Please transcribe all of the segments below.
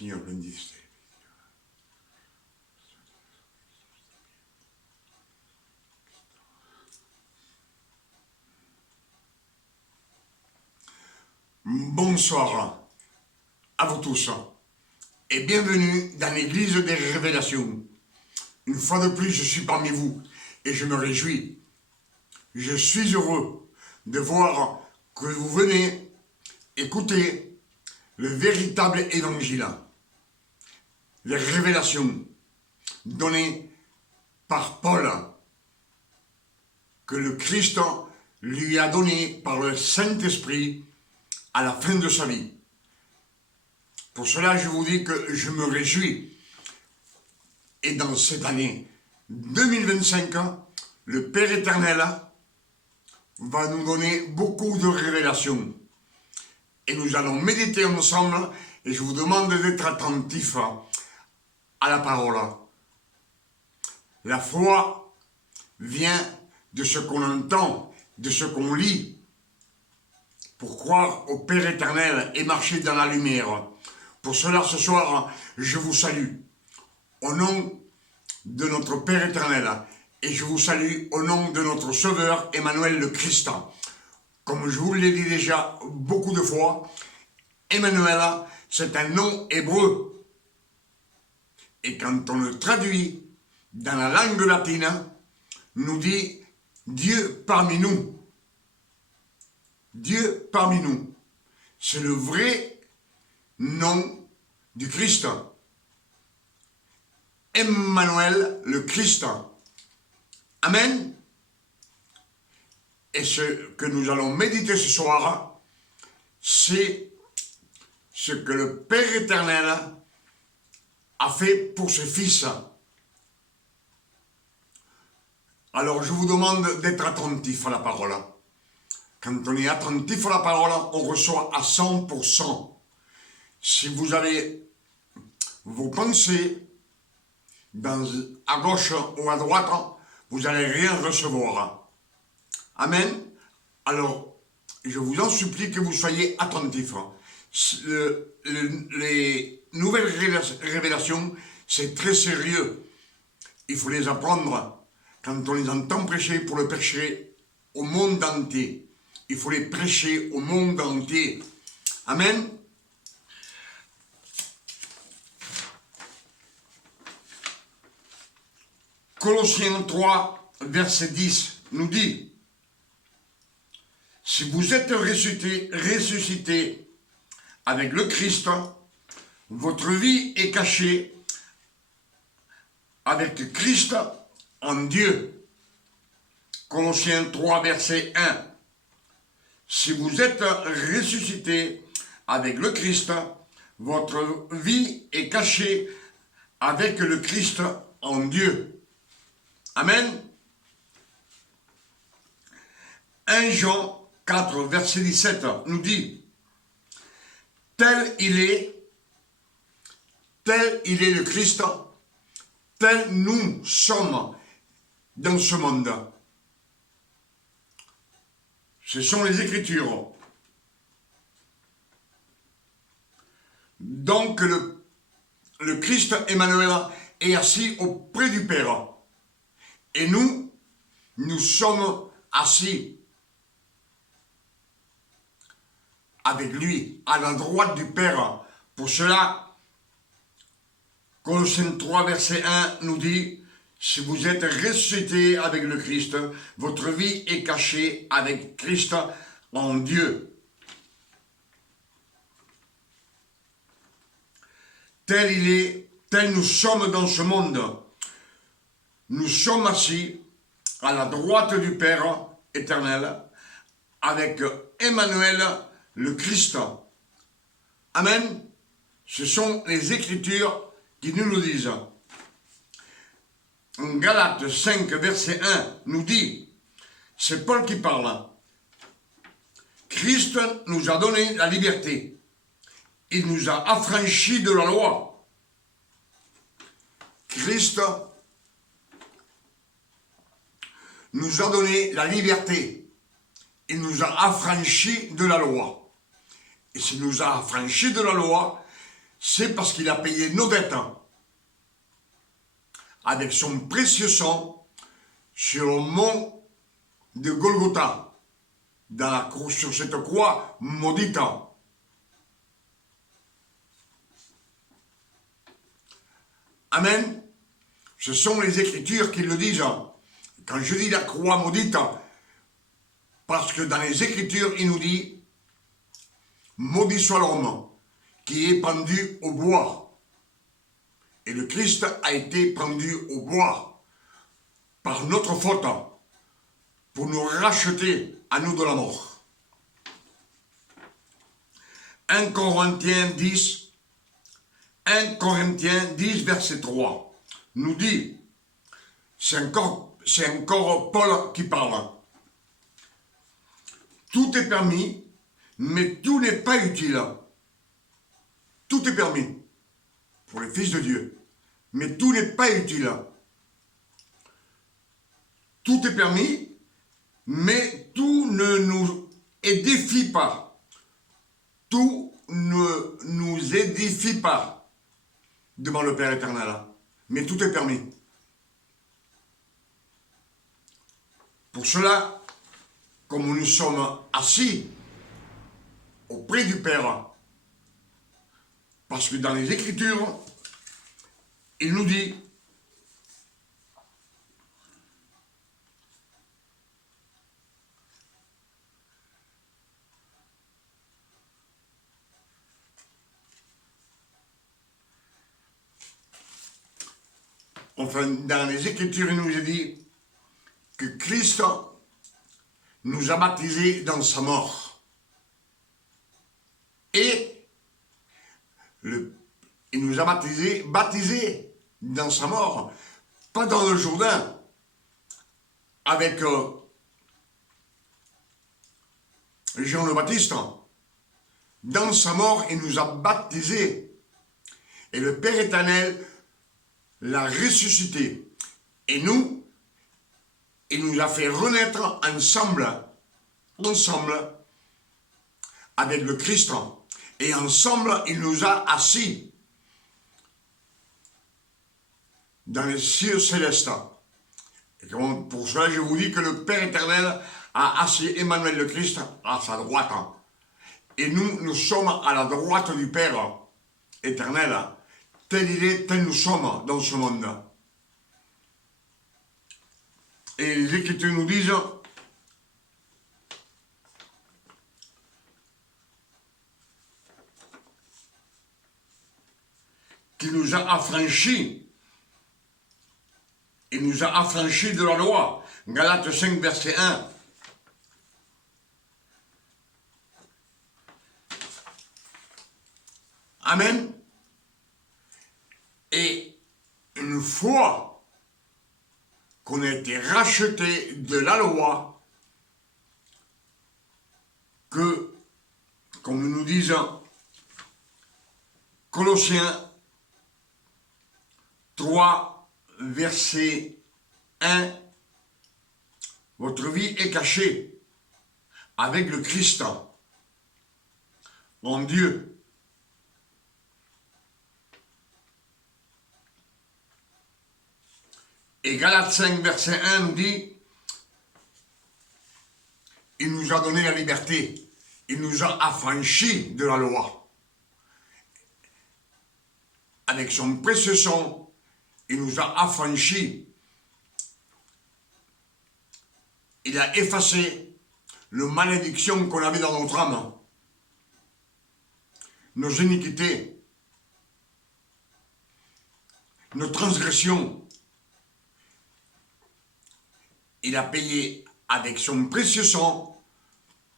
Signore, benedicite. Bonsoir à vous tous et bienvenue dans l'église des révélations. Une fois de plus, je suis parmi vous et je me réjouis. Je suis heureux de voir que vous venez écouter le véritable évangile, les révélations données par Paul, que le Christ lui a donné par le Saint-Esprit à la fin de sa vie. Pour cela, je vous dis que je me réjouis. Et dans cette année 2025, le Père éternel va nous donner beaucoup de révélations. Et nous allons méditer ensemble et je vous demande d'être attentifs à la parole. La foi vient de ce qu'on entend, de ce qu'on lit, pour croire au Père éternel et marcher dans la lumière. Pour cela, ce soir, je vous salue au nom de notre Père éternel et je vous salue au nom de notre Sauveur Emmanuel le Christ. Comme je vous l'ai dit déjà beaucoup de fois, Emmanuel, c'est un nom hébreu. Et quand on le traduit dans la langue latine, nous dit Dieu parmi nous. Dieu parmi nous. C'est le vrai nom du Christ. Emmanuel le Christ. Amen. Et ce que nous allons méditer ce soir, c'est ce que le Père éternel a fait pour ses fils. Alors je vous demande d'être attentif à la parole. Quand on est attentif à la parole, on reçoit à 100%. Si vous avez vos pensées à gauche ou à droite, vous n'allez rien recevoir. Amen. Alors, je vous en supplie que vous soyez attentifs. Les nouvelles révélations, c'est très sérieux. Il faut les apprendre quand on les entend prêcher pour le prêcher au monde entier. Il faut les prêcher au monde entier. Amen. Colossiens 3, verset 10 nous dit: si vous êtes ressuscité avec le Christ, votre vie est cachée avec Christ en Dieu. Colossiens 3, verset 1. Si vous êtes ressuscité avec le Christ, votre vie est cachée avec le Christ en Dieu. Amen. 1 Jean 4, verset 17 nous dit: tel il est le Christ, tel nous sommes dans ce monde. Ce sont les Écritures. Donc le Christ Emmanuel est assis auprès du Père. Et nous sommes assis avec lui, à la droite du Père. Pour cela, Colossiens 3, verset 1 nous dit: si vous êtes ressuscité avec le Christ, votre vie est cachée avec Christ en Dieu. Tel il est, tel nous sommes dans ce monde. Nous sommes assis à la droite du Père éternel avec Emmanuel le Christ. Amen. Ce sont les Écritures qui nous le disent. Galates 5, verset 1 nous dit, c'est Paul qui parle: Christ nous a donné la liberté. Il nous a affranchis de la loi. Christ nous a donné la liberté. Il nous a affranchis de la loi. Et s'il nous a affranchis de la loi, c'est parce qu'il a payé nos dettes avec son précieux sang sur le mont de Golgotha, sur cette croix maudite. Amen. Ce sont les Écritures qui le disent. Quand je dis la croix maudite, parce que dans les Écritures, il nous dit « Maudit soit l'homme qui est pendu au bois ». Et le Christ a été pendu au bois par notre faute pour nous racheter à nous de la mort. 1 Corinthiens 10, verset 3 nous dit, c'est encore Paul qui parle, tout est permis, mais tout n'est pas utile. Tout est permis pour les fils de Dieu, mais tout n'est pas utile. Tout est permis, mais tout ne nous édifie pas. Tout ne nous édifie pas devant le Père éternel. Mais tout est permis. Pour cela, comme nous sommes assis auprès du Père, parce que dans les Écritures, il nous dit dans les Écritures, il nous a dit que Christ nous a baptisés dans sa mort. Et il nous a baptisés dans sa mort, pas dans le Jourdain, avec Jean le Baptiste. Dans sa mort, il nous a baptisés. Et le Père éternel l'a ressuscité. Et nous, il nous a fait renaître ensemble avec le Christ. Et ensemble, il nous a assis dans les cieux célestes. Et pour cela, je vous dis que le Père éternel a assis Emmanuel le Christ à sa droite. Et nous sommes à la droite du Père éternel. Tel il est, tel nous sommes dans ce monde. Et les Écritures nous disent qu'il nous a affranchis. Il nous a affranchis de la loi. Galates 5, verset 1. Amen. Et une fois qu'on a été racheté de la loi, que, comme nous disons, Colossiens 3, verset 1, votre vie est cachée avec le Christ en Dieu. Et Galates 5, verset 1 nous dit, il nous a donné la liberté, il nous a affranchis de la loi. Avec son précieux sang, il nous a affranchis. Il a effacé la malédiction qu'on avait dans notre âme, nos iniquités, nos transgressions. Il a payé avec son précieux sang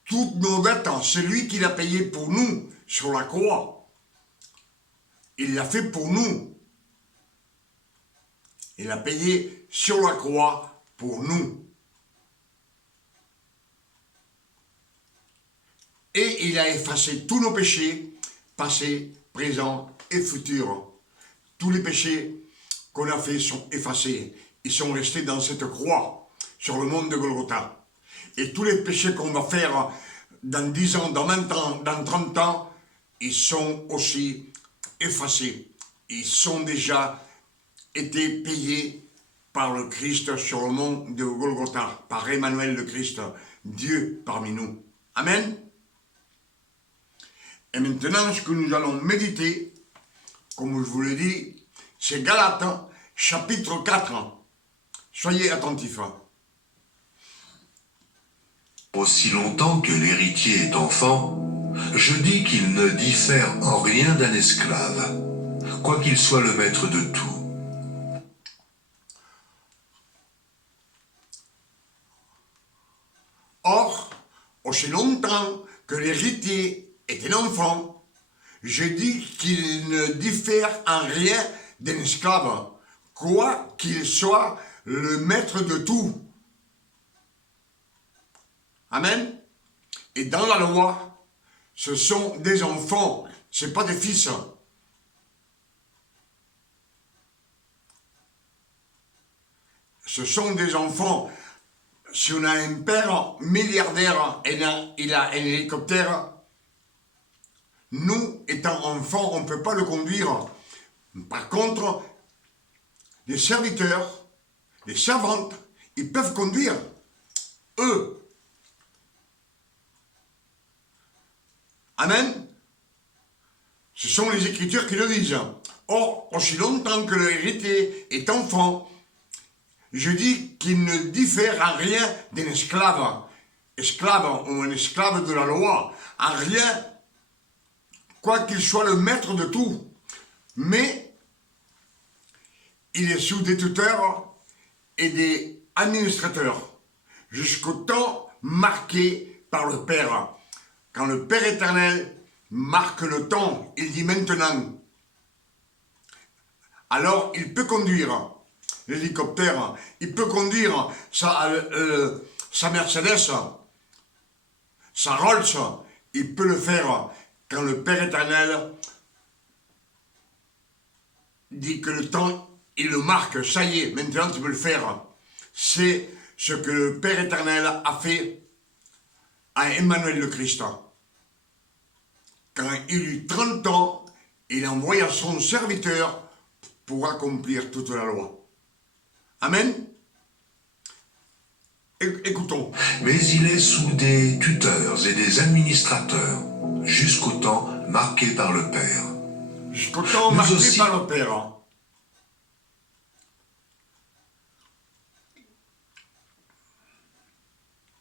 toutes nos dettes. C'est lui qui l'a payé pour nous sur la croix. Il l'a fait pour nous. Il a payé sur la croix pour nous. Et il a effacé tous nos péchés, passés, présents et futurs. Tous les péchés qu'on a faits sont effacés. Ils sont restés dans cette croix, sur le mont de Golgotha. Et tous les péchés qu'on va faire dans 10 ans, dans 20 ans, dans 30 ans, ils sont aussi effacés. Ils sont déjà été payés par le Christ sur le mont de Golgotha, par Emmanuel le Christ, Dieu parmi nous. Amen. Et maintenant, ce que nous allons méditer, comme je vous l'ai dit, c'est Galates, chapitre 4. Soyez attentifs. Aussi longtemps que l'héritier est enfant, je dis qu'il ne diffère en rien d'un esclave, quoiqu'il soit le maître de tout. Or, aussi longtemps que l'héritier est un enfant, je dis qu'il ne diffère en rien d'un esclave, quoi qu'il soit le maître de tout. Amen. Et dans la loi, ce sont des enfants, ce n'est pas des fils. Ce sont des enfants. Si on a un père milliardaire et il a un hélicoptère, nous, étant enfants, on ne peut pas le conduire. Par contre, les serviteurs, les servantes, ils peuvent conduire. Eux. Amen. Ce sont les Écritures qui le disent. Or, aussi longtemps que l'héritier est enfant, je dis qu'il ne diffère en rien d'un esclave. Esclave ou un esclave de la loi. En rien, quoi qu'il soit le maître de tout. Mais, il est sous des tuteurs et des administrateurs, jusqu'au temps marqué par le Père. Quand le Père éternel marque le temps, il dit maintenant. Alors, il peut conduire l'hélicoptère, il peut conduire sa Mercedes, sa Rolls, il peut le faire quand le Père éternel dit que le temps, il le marque, ça y est, maintenant tu peux le faire. C'est ce que le Père éternel a fait à Emmanuel le Christ. Quand il eut 30 ans, il envoya son serviteur pour accomplir toute la loi. Amen. Écoutons. Mais il est sous des tuteurs et des administrateurs, jusqu'au temps marqué par le Père. Jusqu'au temps Nous marqué aussi. par le Père.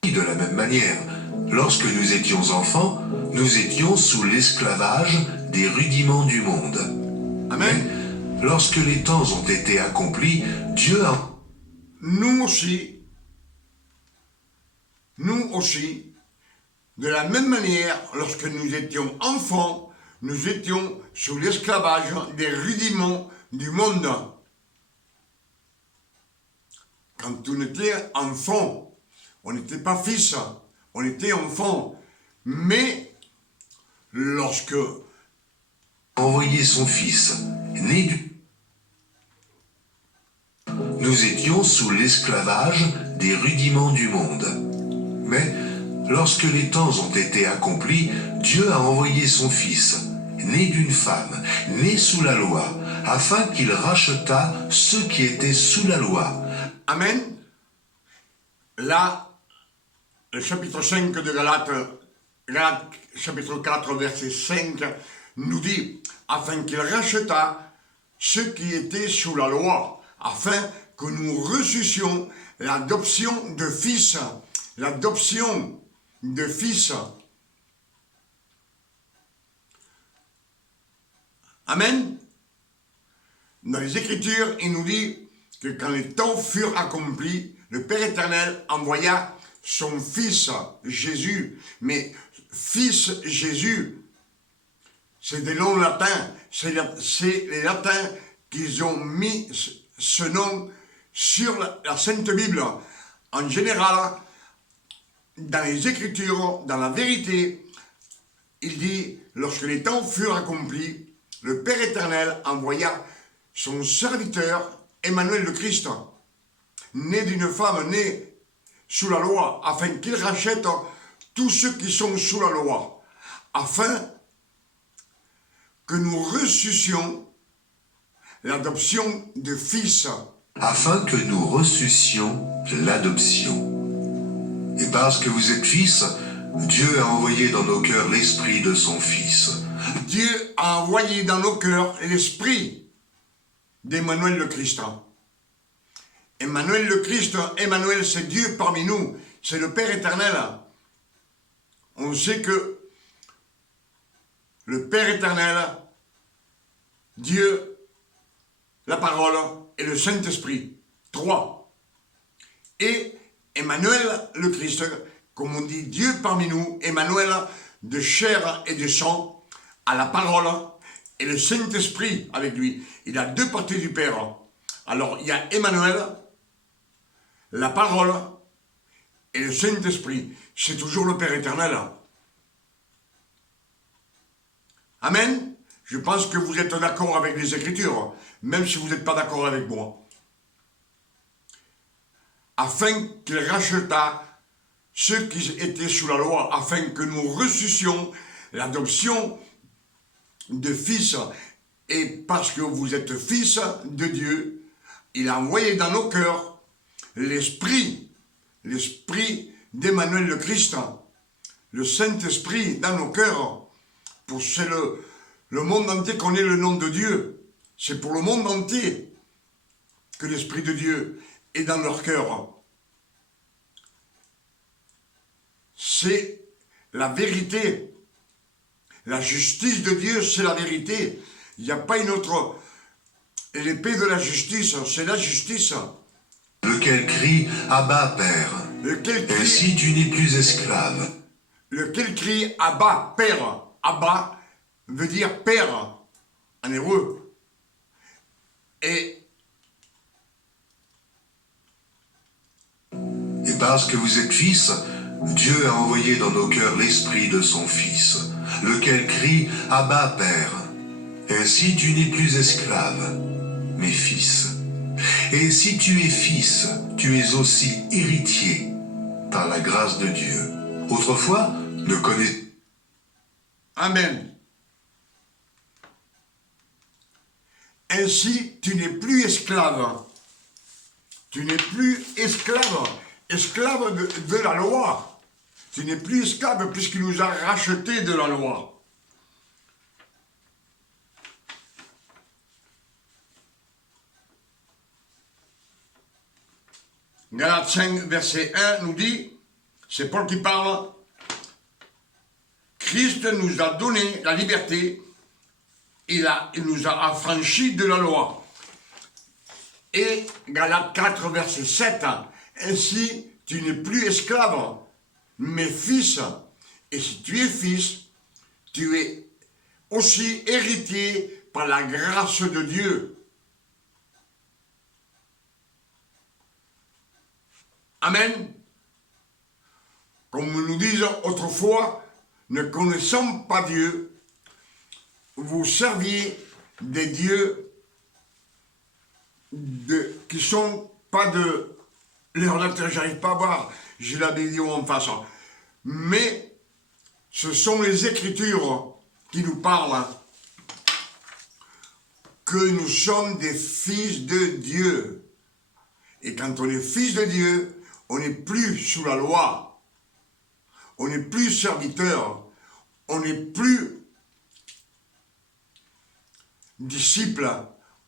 De la même manière, lorsque nous étions enfants, nous étions sous l'esclavage des rudiments du monde. Amen. Mais lorsque les temps ont été accomplis, Dieu a... Nous aussi, de la même manière, lorsque nous étions enfants, nous étions sous l'esclavage des rudiments du monde. Quand on était enfant, on n'était pas fils, on était enfant. Mais lorsque envoyé son Fils, né du... Nous étions sous l'esclavage des rudiments du monde. Mais lorsque les temps ont été accomplis, Dieu a envoyé son Fils, né d'une femme, né sous la loi, afin qu'il rachetât ceux qui étaient sous la loi. Amen. Là, le chapitre 5 de Galates, chapitre 4, verset 5, nous dit, afin qu'il racheta ceux qui étaient sous la loi, afin que nous reçussions l'adoption de fils. L'adoption de fils. Amen. Dans les Écritures, il nous dit que quand les temps furent accomplis, le Père éternel envoya son Fils Jésus. Mais Fils Jésus, c'est des noms latins. C'est les latins qui ont mis ce nom sur la Sainte Bible. En général, dans les Écritures, dans la vérité, il dit, lorsque les temps furent accomplis, le Père éternel envoya son serviteur, Emmanuel le Christ, né d'une femme née sous la loi, afin qu'il rachète tous ceux qui sont sous la loi, afin que nous reçussions l'adoption de fils. Afin que nous reçussions l'adoption. Et parce que vous êtes fils, Dieu a envoyé dans nos cœurs l'esprit de son Fils. Dieu a envoyé dans nos cœurs l'esprit d'Emmanuel le Christ. Emmanuel le Christ, Emmanuel c'est Dieu parmi nous, c'est le Père éternel. On sait que le Père éternel, Dieu, la parole et le Saint-Esprit, trois. Et Emmanuel le Christ, comme on dit Dieu parmi nous, Emmanuel de chair et de sang, à la parole et le Saint-Esprit avec lui. Il a deux parties du Père. Alors il y a Emmanuel, la parole et le Saint-Esprit. C'est toujours le Père éternel. Amen. Je pense que vous êtes d'accord avec les Écritures, même si vous n'êtes pas d'accord avec moi. Afin qu'il racheta ceux qui étaient sous la loi, afin que nous reçussions l'adoption de fils. Et parce que vous êtes fils de Dieu, il a envoyé dans nos cœurs l'esprit d'Emmanuel le Christ, le Saint-Esprit dans nos cœurs. C'est le monde entier connaît le nom de Dieu. C'est pour le monde entier que l'Esprit de Dieu est dans leur cœur. C'est la vérité. La justice de Dieu, c'est la vérité. Il n'y a pas une autre... L'épée de la justice, c'est la justice. Lequel crie « Abba, Père ». Ainsi tu n'es plus esclave. Lequel crie « Abba, Père ». Abba veut dire Père en hébreu. Et parce que vous êtes fils, Dieu a envoyé dans nos cœurs l'esprit de son Fils, lequel crie « Abba, Père ». Ainsi tu n'es plus esclave, mais fils. Et si tu es fils, tu es aussi héritier par la grâce de Dieu. Autrefois, ne connaissez... Amen. Ainsi, tu n'es plus esclave. Tu n'es plus esclave. Esclave de la loi. Tu n'es plus esclave puisqu'il nous a rachetés de la loi. Galates 5, verset 1 nous dit, c'est Paul qui parle, Christ nous a donné la liberté, il nous a affranchis de la loi. Et Galates 4, verset 7, ainsi tu n'es plus esclave, mais fils. Et si tu es fils, tu es aussi héritier par la grâce de Dieu. Amen. Comme nous disent autrefois, ne connaissant pas Dieu, vous serviez des dieux qui ne sont pas de leur nature. J'arrive pas à voir, j'ai la vidéo en face. Mais ce sont les Écritures qui nous parlent que nous sommes des fils de Dieu. Et quand on est fils de Dieu, on n'est plus sous la loi, on n'est plus serviteur, on n'est plus disciple,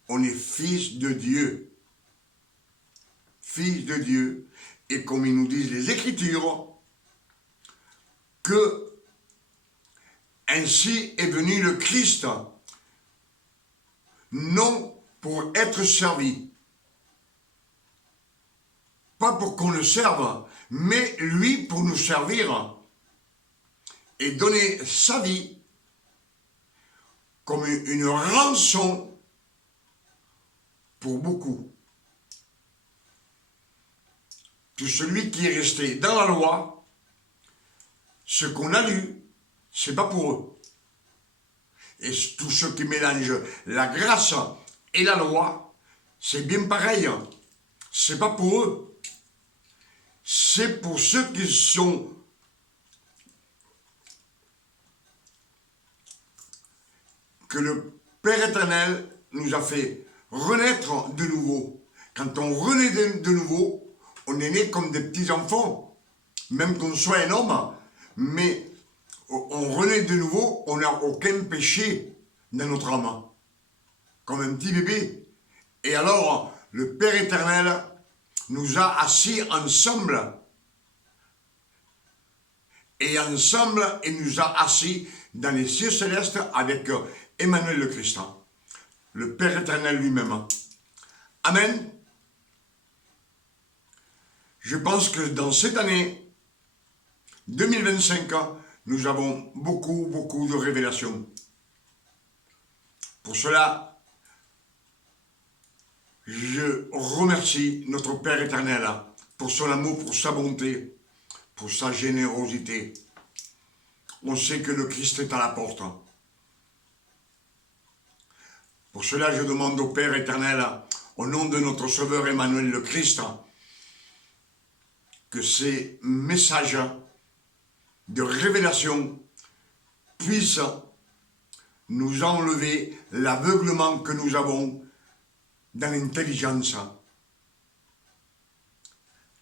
on est fils de Dieu. Fils de Dieu. Et comme ils nous disent les Écritures, que ainsi est venu le Christ, non pour être servi, pas pour qu'on le serve, mais lui pour nous servir et donner sa vie comme une rançon pour beaucoup. Tout celui qui est resté dans la loi, ce qu'on a lu, c'est pas pour eux. Et tous ceux qui mélangent la grâce et la loi, c'est bien pareil. C'est pas pour eux. C'est pour ceux qui que le Père éternel nous a fait renaître de nouveau. Quand on renaît de nouveau, on est né comme des petits-enfants, même qu'on soit un homme, mais on renaît de nouveau, on n'a aucun péché dans notre âme, comme un petit bébé. Et alors, le Père éternel nous a assis ensemble, et ensemble, il nous a assis dans les cieux célestes avec Emmanuel le Christ, le Père éternel lui-même. Amen. Je pense que dans cette année 2025, nous avons beaucoup de révélations. Pour cela, je remercie notre Père éternel pour son amour, pour sa bonté, pour sa générosité. On sait que le Christ est à la porte. Pour cela, je demande au Père éternel, au nom de notre Sauveur Emmanuel le Christ, que ces messages de révélation puissent nous enlever l'aveuglement que nous avons dans l'intelligence.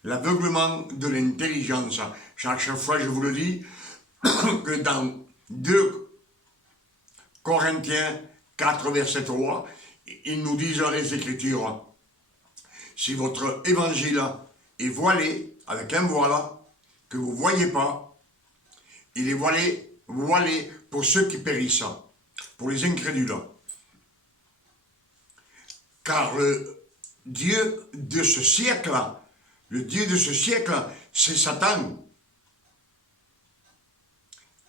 L'aveuglement de l'intelligence. Chaque fois, je vous le dis, que dans 2 Corinthiens 4, verset 3, ils nous disent les Écritures, si votre évangile est voilé, avec un voile, que vous ne voyez pas, il est voilé pour ceux qui périssent, pour les incrédules. Car le Dieu de ce siècle, c'est Satan.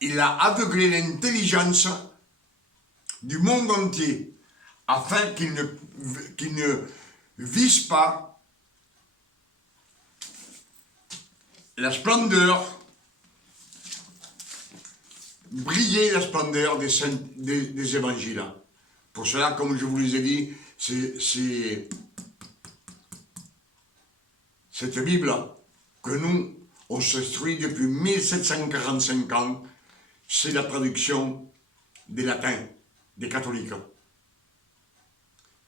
Il a aveuglé l'intelligence du monde entier, afin qu'il ne vise pas la splendeur, briller la splendeur des évangiles. Pour cela, comme je vous les ai dit, c'est cette Bible que nous, on s'instruit depuis 1745 ans, c'est la traduction des latins, des catholiques.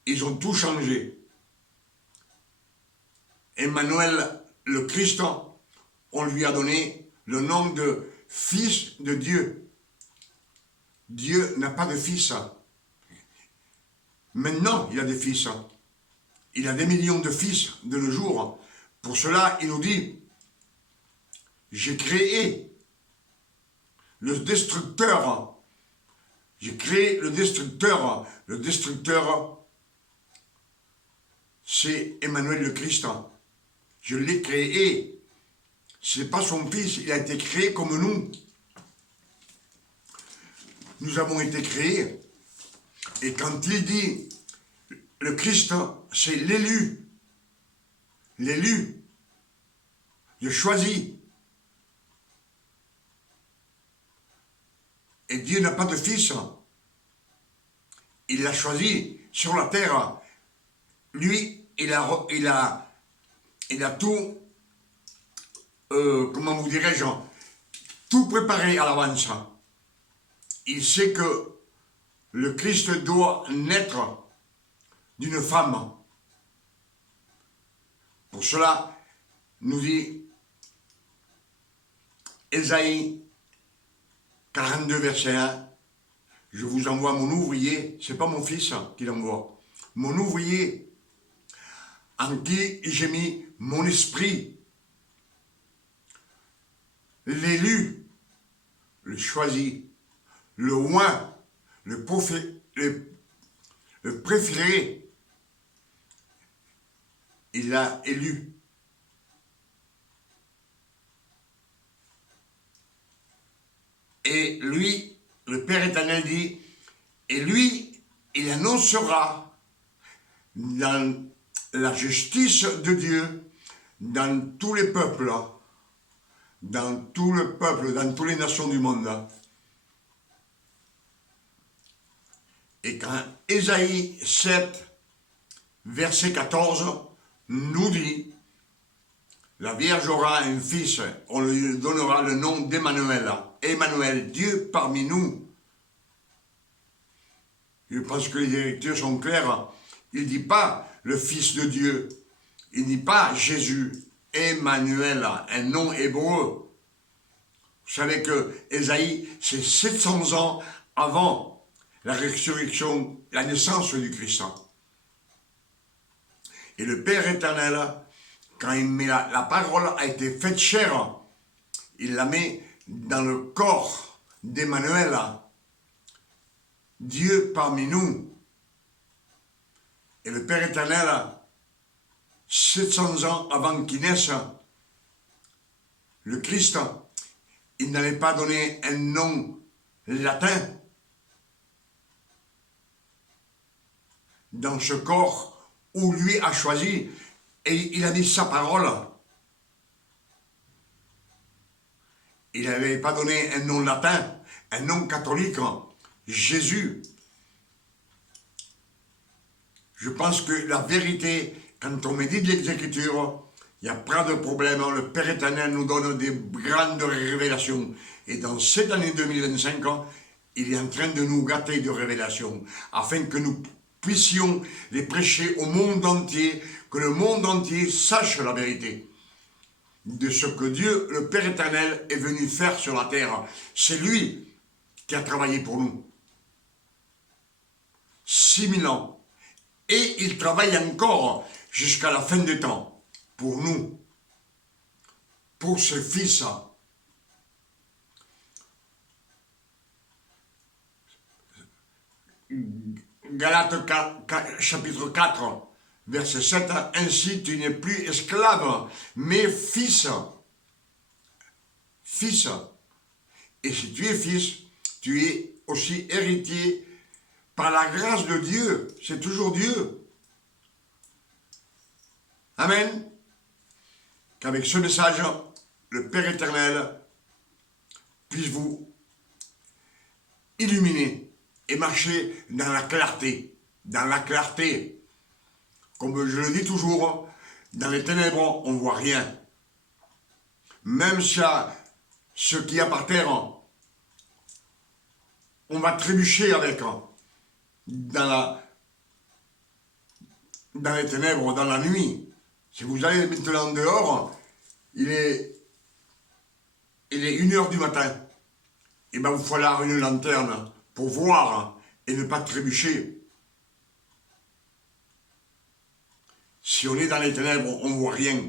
Ils ont tout changé. Emmanuel le Christ, on lui a donné le nom de Fils de Dieu. Dieu n'a pas de fils. Maintenant, il a des fils. Il a des millions de fils de nos jours. Pour cela, il nous dit, j'ai créé le destructeur. J'ai créé le destructeur. Le destructeur, c'est Emmanuel le Christ. Je l'ai créé. Ce n'est pas son fils, il a été créé comme nous. Nous avons été créés. Et quand il dit, le Christ, c'est l'élu. L'élu. Le choisi. Et Dieu n'a pas de fils. Il l'a choisi sur la terre. Lui, il a tout, comment vous dirais-je, tout préparé à l'avance. Il sait que le Christ doit naître d'une femme. Pour cela, nous dit Ésaïe 42, verset 1, je vous envoie mon ouvrier, c'est pas mon fils qui l'envoie, mon ouvrier, en qui j'ai mis mon esprit, l'élu, le choisi, le oint, le préféré, il l'a élu. Et lui, le Père éternel dit, et lui, il annoncera dans la justice de Dieu, dans tous les peuples, dans toutes les nations du monde. Et quand Ésaïe 7, verset 14, nous dit, la Vierge aura un fils, on lui donnera le nom d'Emmanuel. Emmanuel, Dieu parmi nous. Je pense que les Écritures sont claires. Il ne dit pas le Fils de Dieu. Il ne dit pas Jésus, Emmanuel, un nom hébreu. Vous savez que Ésaïe, c'est 700 ans avant la résurrection, la naissance du Christ. Et le Père éternel, quand il met la parole a été faite chair, il la met dans le corps d'Emmanuel, Dieu parmi nous. Et le Père éternel, 700 ans avant qu'il naisse, le Christ, il n'allait pas donner un nom latin dans ce corps où lui a choisi, et il a dit sa parole. Il n'avait pas donné un nom latin, un nom catholique, Jésus. Je pense que la vérité, quand on médite les Écritures, il n'y a pas de problème. Le Père éternel nous donne des grandes révélations. Et dans cette année 2025, il est en train de nous gâter de révélations, afin que nous puissions les prêcher au monde entier, que le monde entier sache la vérité de ce que Dieu, le Père éternel, est venu faire sur la terre. C'est lui qui a travaillé pour nous. 6000 ans. Et il travaille encore jusqu'à la fin des temps pour nous, pour ce Fils. Galates chapitre 4, verset 7, ainsi tu n'es plus esclave, mais fils. Fils. Et si tu es fils, tu es aussi héritier par la grâce de Dieu. C'est toujours Dieu. Amen. Qu'avec ce message, le Père éternel puisse vous illuminer et marcher dans la clarté. Dans la clarté. Comme je le dis toujours, dans les ténèbres, on ne voit rien. Même si ce qu'il y a par terre, on va trébucher avec. Dans les ténèbres, dans la nuit. Si vous allez maintenant dehors, il est 1h du matin. Et bien, il vous falloir une lanterne pour voir et ne pas trébucher. Si on est dans les ténèbres, on ne voit rien.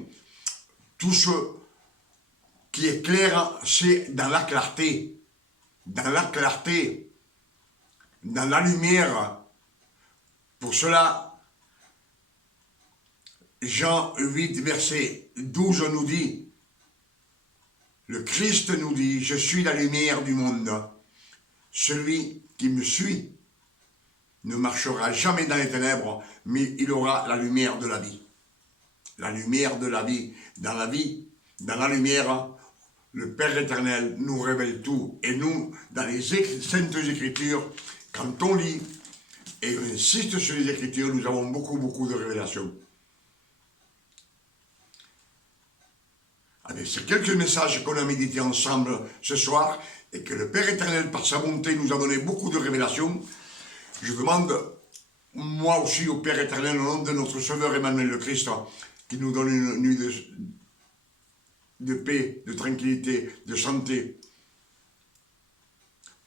Tout ce qui est clair, c'est dans la clarté. Dans la clarté. Dans la lumière. Pour cela, Jean 8, verset 12 nous dit, le Christ nous dit, je suis la lumière du monde. Celui qui me suit ne marchera jamais dans les ténèbres, mais il aura la lumière de la vie. La lumière de la vie. Dans la lumière, le Père éternel nous révèle tout. Et nous, dans les Saintes Écritures, quand on lit et on insiste sur les Écritures, nous avons beaucoup de révélations. Avec ces quelques messages qu'on a médités ensemble ce soir, et que le Père éternel, par sa bonté, nous a donné beaucoup de révélations, je demande, moi aussi, au Père éternel, au nom de notre Sauveur Emmanuel le Christ, qui nous donne une nuit de paix, de tranquillité, de santé,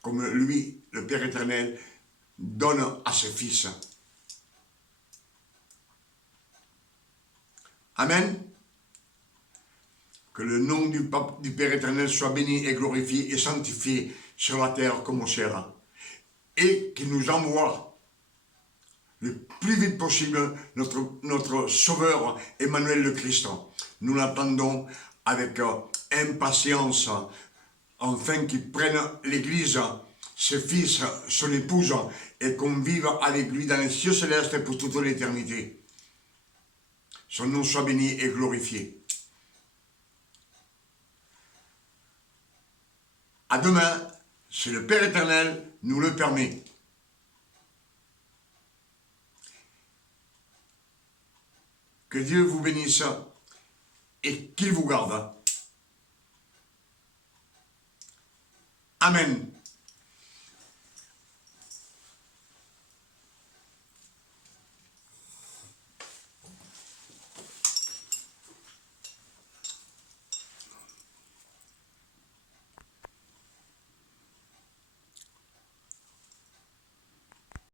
comme lui, le Père éternel, donne à ses fils. Amen. Que le nom du Père éternel soit béni et glorifié et sanctifié sur la terre comme au ciel. Et qu'il nous envoie le plus vite possible notre Sauveur Emmanuel le Christ. Nous l'attendons avec impatience, afin qu'il prenne l'Église, ses fils, son épouse, et qu'on vive avec lui dans les cieux célestes pour toute l'éternité. Son nom soit béni et glorifié. À demain, si le Père éternel nous le permet. Que Dieu vous bénisse et qu'il vous garde. Amen.